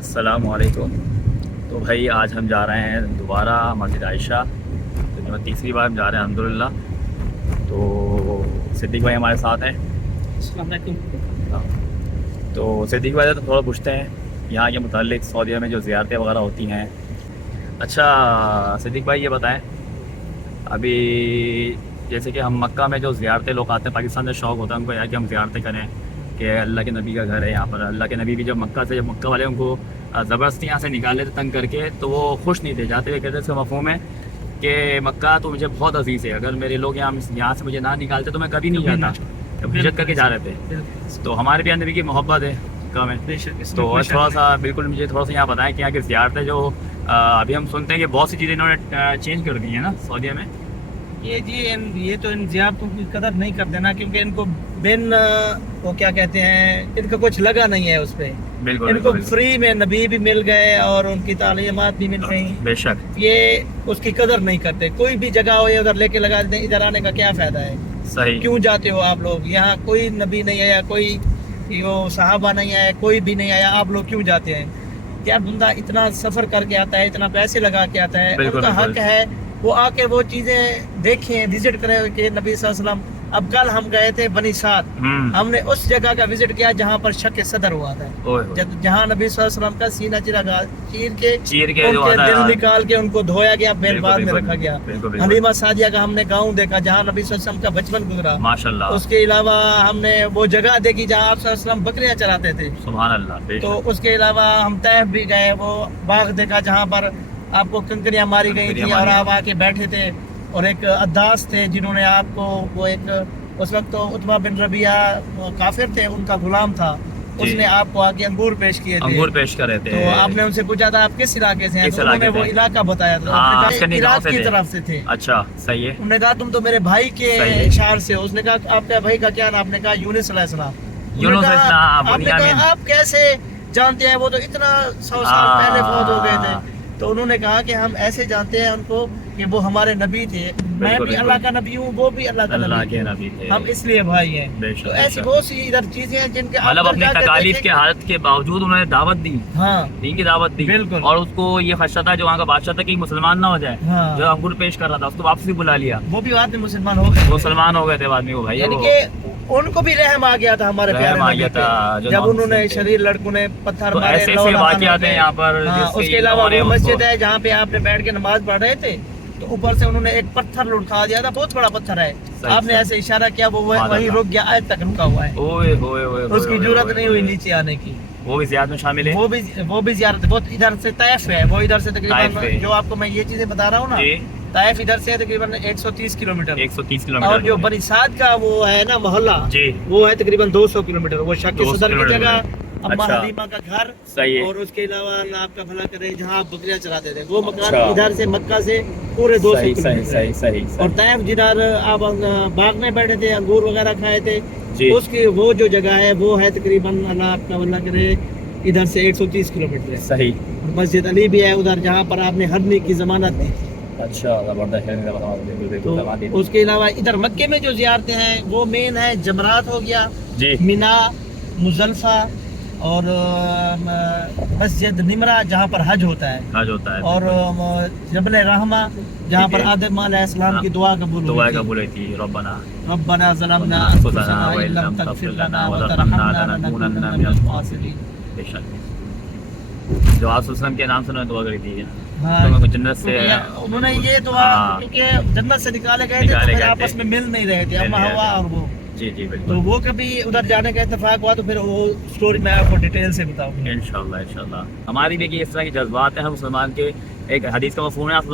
السلام علیکم. تو بھائی آج ہم جا رہے ہیں دوبارہ مسجد عائشہ. تو تیسری بار ہم جا رہے ہیں الحمدللہ. تو صدیق بھائی ہمارے ساتھ ہیں. السلام علیکم. تو صدیق بھائی تو تھوڑا پوچھتے ہیں یہاں کے متعلق سعودیہ میں جو زیارتیں وغیرہ ہوتی ہیں. اچھا صدیق بھائی یہ بتائیں, ابھی جیسے کہ ہم مکہ میں جو زیارتیں لوگ آتے ہیں, پاکستان میں شوق ہوتا ہے ان کو کہ ہم زیارتیں کریں کہ اللہ کے نبی کا گھر ہے یہاں پر. اللہ کے نبی بھی جب مکہ والے ان کو زبردستی یہاں سے نکالے تھے تنگ کر کے, تو وہ خوش نہیں تھے. جاتے ہوئے کہتے اس کا مفہوم ہے کہ مکہ تو مجھے بہت عزیز ہے, اگر میرے لوگ یہاں سے مجھے نہ نکالتے تو میں کبھی نہیں جاتا. ہجرت کر کے جا رہے تھے. تو ہمارے بھی نبی کی محبت ہے مکہ میں. تو تھوڑا سا بالکل مجھے تھوڑا سا یہاں بتائیں کہ یہاں کی زیارتیں جو ابھی ہم سنتے ہیں کہ بہت سی چیزیں انہوں نے چینج کر دی ہیں نا سعودیہ میں. یہ تو ان زیارتوں کی قدر نہیں کرتے نا, کیونکہ ان کو وہ کیا کہتے ہیں, ان کا کچھ لگا نہیں ہے اس پہ. بالکل ان کو فری میں نبی بھی مل گئے اور ان کی تعلیمات بھی مل گئی. بے شک یہ اس کی قدر نہیں کرتے. کوئی بھی جگہ ہو ادھر لے کے لگا دیتے ہیں, ادھر آنے کا کیا فائدہ ہے. صحیح. کیوں جاتے ہو آپ لوگ, یہاں کوئی نبی نہیں آیا, کوئی وہ صحابہ نہیں آیا, کوئی بھی نہیں آیا, آپ لوگ کیوں جاتے ہیں. کیا بندہ اتنا سفر کر کے آتا ہے, اتنا پیسے لگا کے آتا ہے, ان کا حق ہے وہ آ کے وہ چیزیں دیکھیں, وزٹ کریں کہ نبی صلی اللہ علیہ وسلم. اب کل ہم گئے تھے بنی سعد, ہم نے اس جگہ کا وزٹ کیا جہاں پر شق صدر ہوا تھا, جہاں نبی صلی اللہ علیہ وسلم کا سینہ چیر کے ان کے دل نکال کے ان کو دھویا گیا, بیل بعد میں رکھا گیا. حلیمہ سعدیہ کا ہم نے گاؤں دیکھا جہاں نبی صلی اللہ علیہ وسلم کا بچپن گزرا, ماشاءاللہ. اس کے علاوہ ہم نے وہ جگہ دیکھی جہاں آپ صلی اللہ علیہ وسلم بکریاں چراتے تھے, سبحان اللہ. تو اس کے علاوہ ہم طیف بھی گئے, وہ باغ دیکھا جہاں پر آپ کو کنکریاں ماری گئی تھی اور آپ آ کے بیٹھے تھے. اور ایک عداس تھے جنہوں نے آپ کو, وہ ایک اس وقت تو عتبہ بن ربیعہ کافر تھے, ان کا غلام تھا, اس نے آپ کو آ کے انگور پیش کیے تھے. انگور پیش کر رہے تھے. تو آپ نے ان سے پوچھا تھا آپ کس علاقے سے ہیں, تو انہوں نے وہ علاقہ بتایا تھا, عراق کی طرف سے تھے. اچھا صحیح ہے. انہوں نے کہا تم تو میرے بھائی کے شہر سے ہو. اس نے کہا آپ کے بھائی کا کیا نام, آپ نے کہا یونس علیہ السلام. آپ نے کہا آپ کیسے جانتے ہیں, وہ تو اتنا 100 سال پہلے فوت ہو گئے تھے. تو انہوں نے کہا کہ ہم ایسے جانتے ہیں ان کو کہ وہ ہمارے نبی تھے, میں بھی اللہ کا نبی ہوں, وہ بھی اللہ کا نبی تھے, ہم اس لیے بھائی ہیں. تو ایسی بہت سی ادھر چیزیں ہیں جن کے مطلب اپنی تکالیف کے حالت کے باوجود انہوں نے دعوت دی, ہاں دین کی دعوت دی. بالکل. اور اس کو یہ خدشہ تھا جو وہاں کا بادشاہ تھا کہ مسلمان نہ ہو جائے, جو انگور پیش کر رہا تھا اس کو واپسی بلا لیا. وہ بھی بعد میں مسلمان ہو گئے, مسلمان ہو گئے تھے بعد میں وہ بھائی. یعنی کہ ان کو بھی رحم آ گیا تھا ہمارے پیارے نبی پہ, جب انہوں نے شریر لڑکوں نے پتھر مارے. ایسے واقعات ہیں یہاں پر. اس کے علاوہ وہ مسجد ہے جہاں پہ آپ نے بیٹھ کے نماز پڑھ رہے تھے, تو اوپر سے انہوں نے ایک پتھر لٹکا دیا تھا, بہت بڑا پتھر ہے, آپ نے ایسے اشارہ کیا, وہ وہیں رک گیا, آج تک رکا ہوا ہے. اس کی ضرورت نہیں ہوئی نیچے آنے کی. وہ بھی زیارت میں شامل ہے. وہ بھی زیارت بہت ادھر سے طیف ہے, وہ ادھر سے تقریباً جو آپ کو میں یہ چیزیں بتا رہا ہوں نا, طیف ادھر سے تقریباً 130 کلومیٹر. 130 کلومیٹر. اور جو بنی سعد کا وہ ہے نا محلہ, وہ ہے تقریباً 200 کلومیٹر. وہ شق صدر کی جگہ, اما حلیمہ کا گھر, اور اس کے علاوہ اللہ آپ کا بھلا کرے جہاں آپ بکریاں چراتے تھے, وہ مکان ادھر سے مکہ سے پورے 200 کلومیٹر. اور طیف جنار آپ باغ میں بیٹھے تھے, انگور وغیرہ کھائے تھے, اس کی وہ جو جگہ ہے وہ ہے تقریباً اللہ آپ کا بھلا کرے ادھر سے 130 کلومیٹر ہے. صحیح. مسجد علی بھی ہے ادھر جہاں پر آپ نے ہرنی کی ضمانت دی. اچھا. تو اس کے علاوہ ادھر مکے میں جو زیارتیں ہیں وہ مین ہے جمرات ہو گیا, مینا, مزدلفہ, اور مسجد نمرہ جہاں پر حج ہوتا ہے, اور جبل رحمہ جہاں پر آدم علیہ السلام کی دعا قبول ہوئی تھی. ربنا ظلمنا انفسنا وان لم تغفر لنا وترحمنا لنكونن من الخاسرین. جو آپ صلی اللہ علیہ وسلم کے نام سے دعا کری تھی, جنت سے انہوں نے یہ دعا, کیونکہ جنت سے نکالے گئے تھے, پھر آپس میں مل نہیں رہے تھے, اما ہوا اور وہ. تو وہ کبھی ادھر جانے کا اتفاق ہوا تو پھر وہ سٹوری میں آپ کو ڈیٹیل سے بتاؤں گا انشاءاللہ. ہماری بھی اس طرح کے جذبات ہیں ہم مسلمان کے. ایک حدیث کا مفہوم ہے, آپ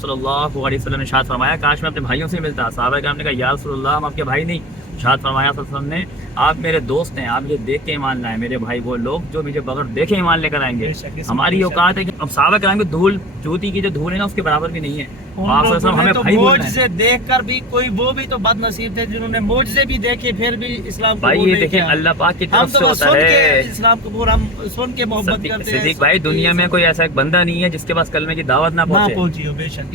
صلی اللہ علیہ وسلم نے ارشاد فرمایا, کاش میں اپنے بھائیوں سے ملتا. صحابہ کرام نے کہا یا رسول اللہ ہم آپ کے بھائی نہیں. ارشاد فرمایا صلی اللہ علیہ وسلم نے, آپ میرے دوست ہیں, آپ مجھے دیکھ کے ایمان لائیں. میرے بھائی وہ لوگ جو مجھے بغیر دیکھے ایمان لے کر آئیں گے. ہماری اوقات ہے کہ اب صحابہ کرام کی دھول, جوتی کی جو دھول ہے نا اس کے برابر بھی نہیں ہے. معجزے دیکھ کر بھی کوئی وہ بھی تو بد نصیب تھے جنہوں نے معجزے بھی دیکھے پھر بھی اسلام بھائی. یہ دیکھیں اللہ پاک کی طرف سے ہوتا ہے اسلام قبول, ہم سن کے محبت کرتے ہیں. صدیق بھائی دنیا میں کوئی ایسا ایک بندہ نہیں ہے جس کے پاس کلمے کی دعوت نہ پہنچی ہو. بے شک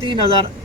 3000।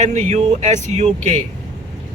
NUSUK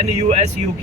NUSUK।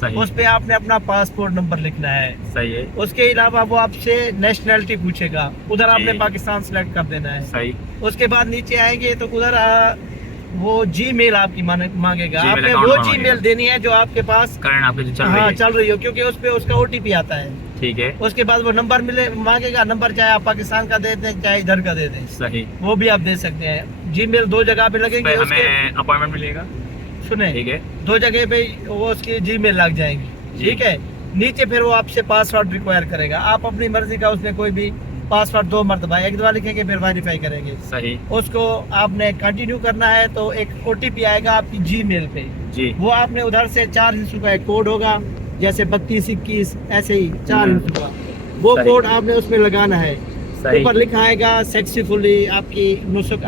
صحیح اس پہ آپ نے اپنا پاسپورٹ نمبر لکھنا ہے. صحیح ہے اس کے علاوہ وہ آپ سے نیشنلٹی پوچھے گا, ادھر آپ نے جی. پاکستان سلیکٹ کر دینا ہے. صحیح اس کے بعد نیچے آئیں گے تو ادھر وہ جی میل آپ کی مانگے گا. جی آپ میل نے اکاؤنٹ وہ مانگے جی گا. میل دینی ہے جو آپ کے پاس کرنٹ آپ کے جو چل رہی ہاں ہے. چل رہی ہو, کیونکہ اس پہ اس کا OTP آتا ہے. ٹھیک ہے اس کے بعد وہ نمبر مانگے گا. نمبر چاہے آپ پاکستان کا دے دیں چاہے ادھر کا دے دیں, صحیح. وہ بھی آپ دے سکتے ہیں. جی میل 2 جگہ پہ لگیں گے. ہمیں اپوائنٹمنٹ ملے گا. سنیں, ٹھیک ہے 2 جگہ پہ وہ اس کی جی میل لگ جائیں گی. جی. ٹھیک ہے, نیچے پھر وہ آپ سے پاسورڈ ریکوائر کرے گا. آپ اپنی مرضی کا اس میں کوئی بھی پاسورڈ 2 مرتبہ, ایک دفعہ لکھیں گے پھر ویریفائی کریں گے. صحیح. اس کو آپ نے کنٹینیو کرنا ہے تو ایک OTP آئے گا آپ کی جی میل پہ. جی وہ آپ نے ادھر سے 4 ہندسوں کا ایک کوڈ ہوگا, جیسے 3221 ایسے ہی 4 ہندسوں کا وہ صحیح. کوڈ آپ نے اس میں لگانا ہے. صحیح. اوپر لکھا آئے گا سکسیسفلی آپ کی نسخ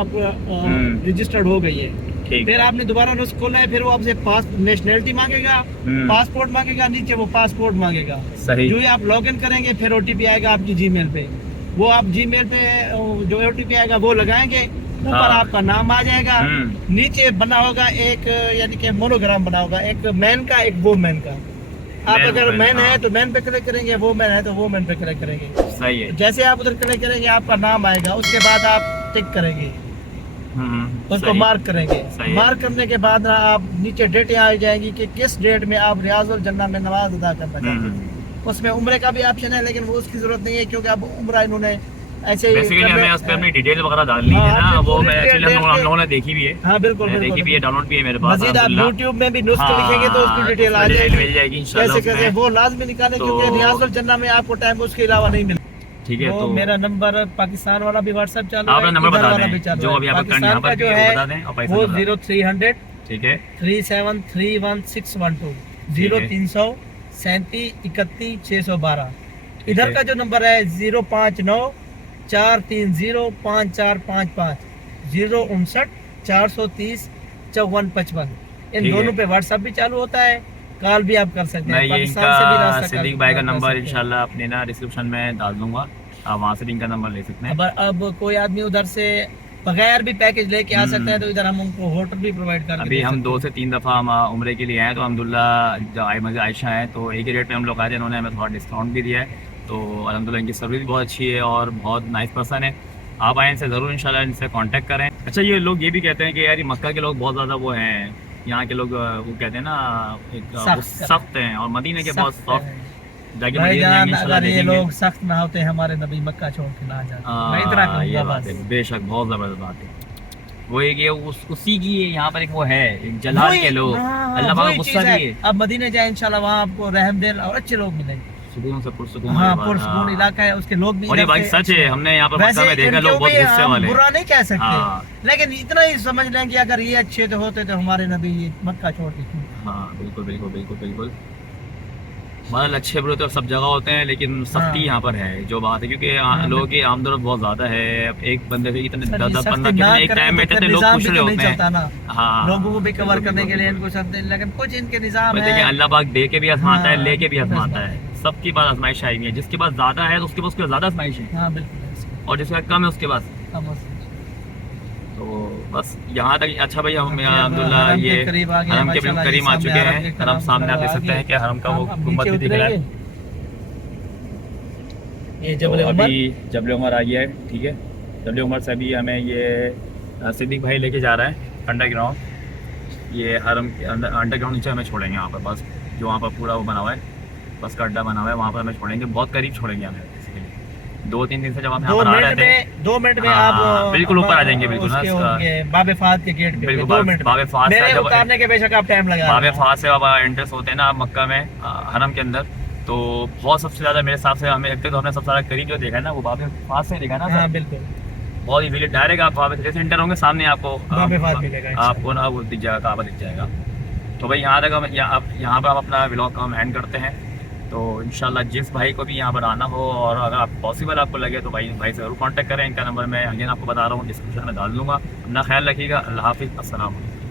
رجسٹرڈ ہو گئی ہے. ٹھیک. پھر آپ نے دوبارہ نسخ کھولنا ہے, پھر وہ آپ سے نیشنلٹی مانگے گا, پاسپورٹ مانگے گا, نیچے وہ پاسپورٹ مانگے گا. صحیح. جو ہی آپ لاگ ان کریں گے پھر OTP آئے گا آپ کی جی میل پہ. وہ آپ جی میل پہ جو OTP آئے گا وہ لگائیں گے. اوپر آپ کا نام آ جائے گا. نیچے بنا ہوگا ایک یعنی کہ مونوگرام بنا ہوگا, ایک مین کا ایک وہ مین کا. آپ اگر مین ہے تو مین پہ کلک کریں گے, وہ مین ہے تو وہ مین پہ کلک کریں گے. صحیح ہے. جیسے آپ ادھر کلک کریں گے آپ کا نام آئے گا. اس کے بعد آپ ٹک کریں گے, اس کو مارک کریں گے. مارک کرنے کے بعد آپ نیچے ڈیٹیں آ جائیں گی کہ کس ڈیٹ میں آپ ریاض الجنہ میں نماز ادا کرنا چاہتے ہیں. اس میں عمرے کا بھی آپشن ہے, لیکن وہ اس کی ضرورت نہیں ہے کیونکہ اب عمرہ انہوں نے ایسے بیسیکلی ہمیں اس پہ اپنی ڈیٹیل وغیرہ ڈالنی ہے نا, وہ میں ایکچولی ہم لوگوں نے دیکھی بھی ہے. ہاں بالکل دیکھی بھی ہے, ڈاؤن لوڈ بھی ہے میرے پاس. مزید آپ YouTube میں بھی نسخہ لکھیں گے تو اس کی ڈیٹیل آ جائے مل جائے گی انشاءاللہ. کیسے کیسے وہ لازمی نکالیں کیونکہ ریاض الجنہ میں آپ کو ٹائم اس کے علاوہ نہیں ملے. ٹھیک ہے, تو میرا نمبر پاکستان والا بھی واٹس ایپ چالو ہے, آپ نمبر بتا دیں جو ابھی آپ پاکستان کا جو ہے وہ 0300 ٹھیک ہے 3731 612 0337 31 ادھر کا جو نمبر ہے 059 430 5455 059 430 5455. ان دونوں پہ واٹس ایپ بھی چالو ہوتا ہے, کال بھی آپ کر سکتے ہیں. پاکستان سے بھی رابطہ صدیق بھائی کا نمبر انشاءاللہ اپنے نا ڈسکرپشن میں ڈال دوں گا, آپ وہاں سے ان کا نمبر لے سکتے ہیں. اب کوئی آدمی ادھر سے بغیر بھی پیکج لے کے آ سکتا ہے تو ادھر ہم ان کو ہوٹل بھی پرووائڈ کر. ابھی ہم 2 سے 3 دفعہ ہم عمرے کے لیے آئے تو الحمدللہ جو عائشہ ہیں تو ایک ہی ریٹ میں ہم لوگ آئے تھے, انہوں نے ہمیں تھوڑا ڈسکاؤنٹ بھی دیا ہے. تو الحمدللہ ان کی سروس بھی بہت اچھی ہے اور بہت نائس پرسن ہے. آپ آئیں ان سے ضرور انشاءاللہ ان سے کانٹیکٹ کریں. اچھا, یہ لوگ یہ بھی کہتے ہیں کہ یار مکہ کے لوگ بہت زیادہ وہ ہیں, یہاں کے لوگ وہ کہتے ہیں نا سخت ہیں, اور مدینہ کے بہت سافٹ. بھائی جان اگر یہ لوگ سخت نہ ہوتے ہمارے نبی مکہ چھوڑ کے نہ جاتے. میں اتنا کہوں گا بس. بے شک بہت زبردست بات ہے. وہ ایک اسی کی یہاں پر ایک وہ ہے ایک جلال کے لوگ, اللہ پاک غصہ بھی ہے. اب مدینہ جائیں انشاءاللہ, وہاں آپ کو رحم دل اور اچھے لوگ ملیں گے. سکون سے پرسکون. ہاں پرسکون علاقہ ہے, اس کے لوگ بھی. اور یہ بھائی سچ ہے, ہم نے یہاں پر مکہ میں دیکھا لوگ بہت غصے والے ہیں. برا نہیں کہہ سکتے, لیکن اتنا ہی سمجھ لیں کہ اگر یہ اچھے تو ہوتے تو ہمارے نبی مکہ چھوڑ کے. ہاں بالکل بالکل بالکل بالکل. مطلب اچھے برے تو سب جگہ ہوتے ہیں, لیکن سختی یہاں پر ہے جو بات ہے, کیونکہ لوگوں کی آمد و رفت بہت زیادہ ہے. ایک بندے سے اتنے 10 بندہ کتنے ایک ٹائم میں کتنے لوگ پوچھ رہے ہوتے ہیں. ہاں, لوگوں کو بھی کور کرنے کے لیے ان کو سخت, لیکن کچھ ان کے نظام ہے. دیکھیں اللہ پاک دے کے بھی آزماتا ہے, لے کے بھی آزماتا ہے. سب کے پاس آزمائش آئی ہوئی ہے. جس کے پاس زیادہ ہے تو اس کے پاس زیادہ آزمائش ہے. ہاں بالکل. اور جس کا کم ہے اس کے پاس. تو بس یہاں تک. اچھا بھائی, ہم الحمدللہ یہ حرم کے بالکل قریب آ چکے ہیں. حرم سامنے آپ دیکھ سکتے ہیں کہ حرم کا وہ گنبد بھی دکھ رہا ہے. ابھی جبل عمر آ گیا ہے. ٹھیک ہے, جبل عمر سے ابھی ہمیں یہ صدیق بھائی لے کے جا رہا ہے انڈر گراؤنڈ. یہ حرم کے انڈر گراؤنڈ نیچے ہمیں چھوڑیں گے وہاں پر, بس جو وہاں پر پورا وہ بنا ہوا ہے, بس کا اڈا بنا ہوا ہے, وہاں پر ہمیں چھوڑیں گے. بہت قریب چھوڑیں گے ہمیں. 2-3 دن سے جب ہم یہاں پر آ رہے تھے 2 منٹ میں آپ بالکل اوپر آ جائیں گے. بالکل باب فہد کے گیٹ پہ 2 منٹ. باب فہد سے اتارنے کے بے شک آپ ٹائم لگا. باب فہد سے اب انٹرس ہوتے ہیں نا مکہ میں حرم کے اندر, تو بہت سب سے زیادہ میرے حساب سے ہمیں لگتا ہے تو ہم نے سب سے زیادہ قریب جو دیکھا ہے نا وہ باب فہد سے دیکھا نا. ہاں بالکل. بہت ایزیلی ڈائریکٹ آپ وہاں پہ جیسے انٹر ہوں گے سامنے آپ کو باب فہد ملے گا, آپ کو نا وہ دکھ جائے گا, کعبہ دکھ جائے گا. تو بھائی یہاں تک ہم یہاں پر ہم اپنا ولاگ کا ہم اینڈ کرتے ہیں. تو انشاءاللہ جس بھائی کو بھی یہاں پر آنا ہو اور اگر آپ پاسبل آپ کو لگے تو بھائی سے ضرور کانٹیکٹ کریں. ان کا نمبر میں اگین آپ کو بتا رہا ہوں, ڈسکرپشن میں ڈال دوں گا. اپنا خیال رکھیے گا. اللہ حافظ. السلام علیکم.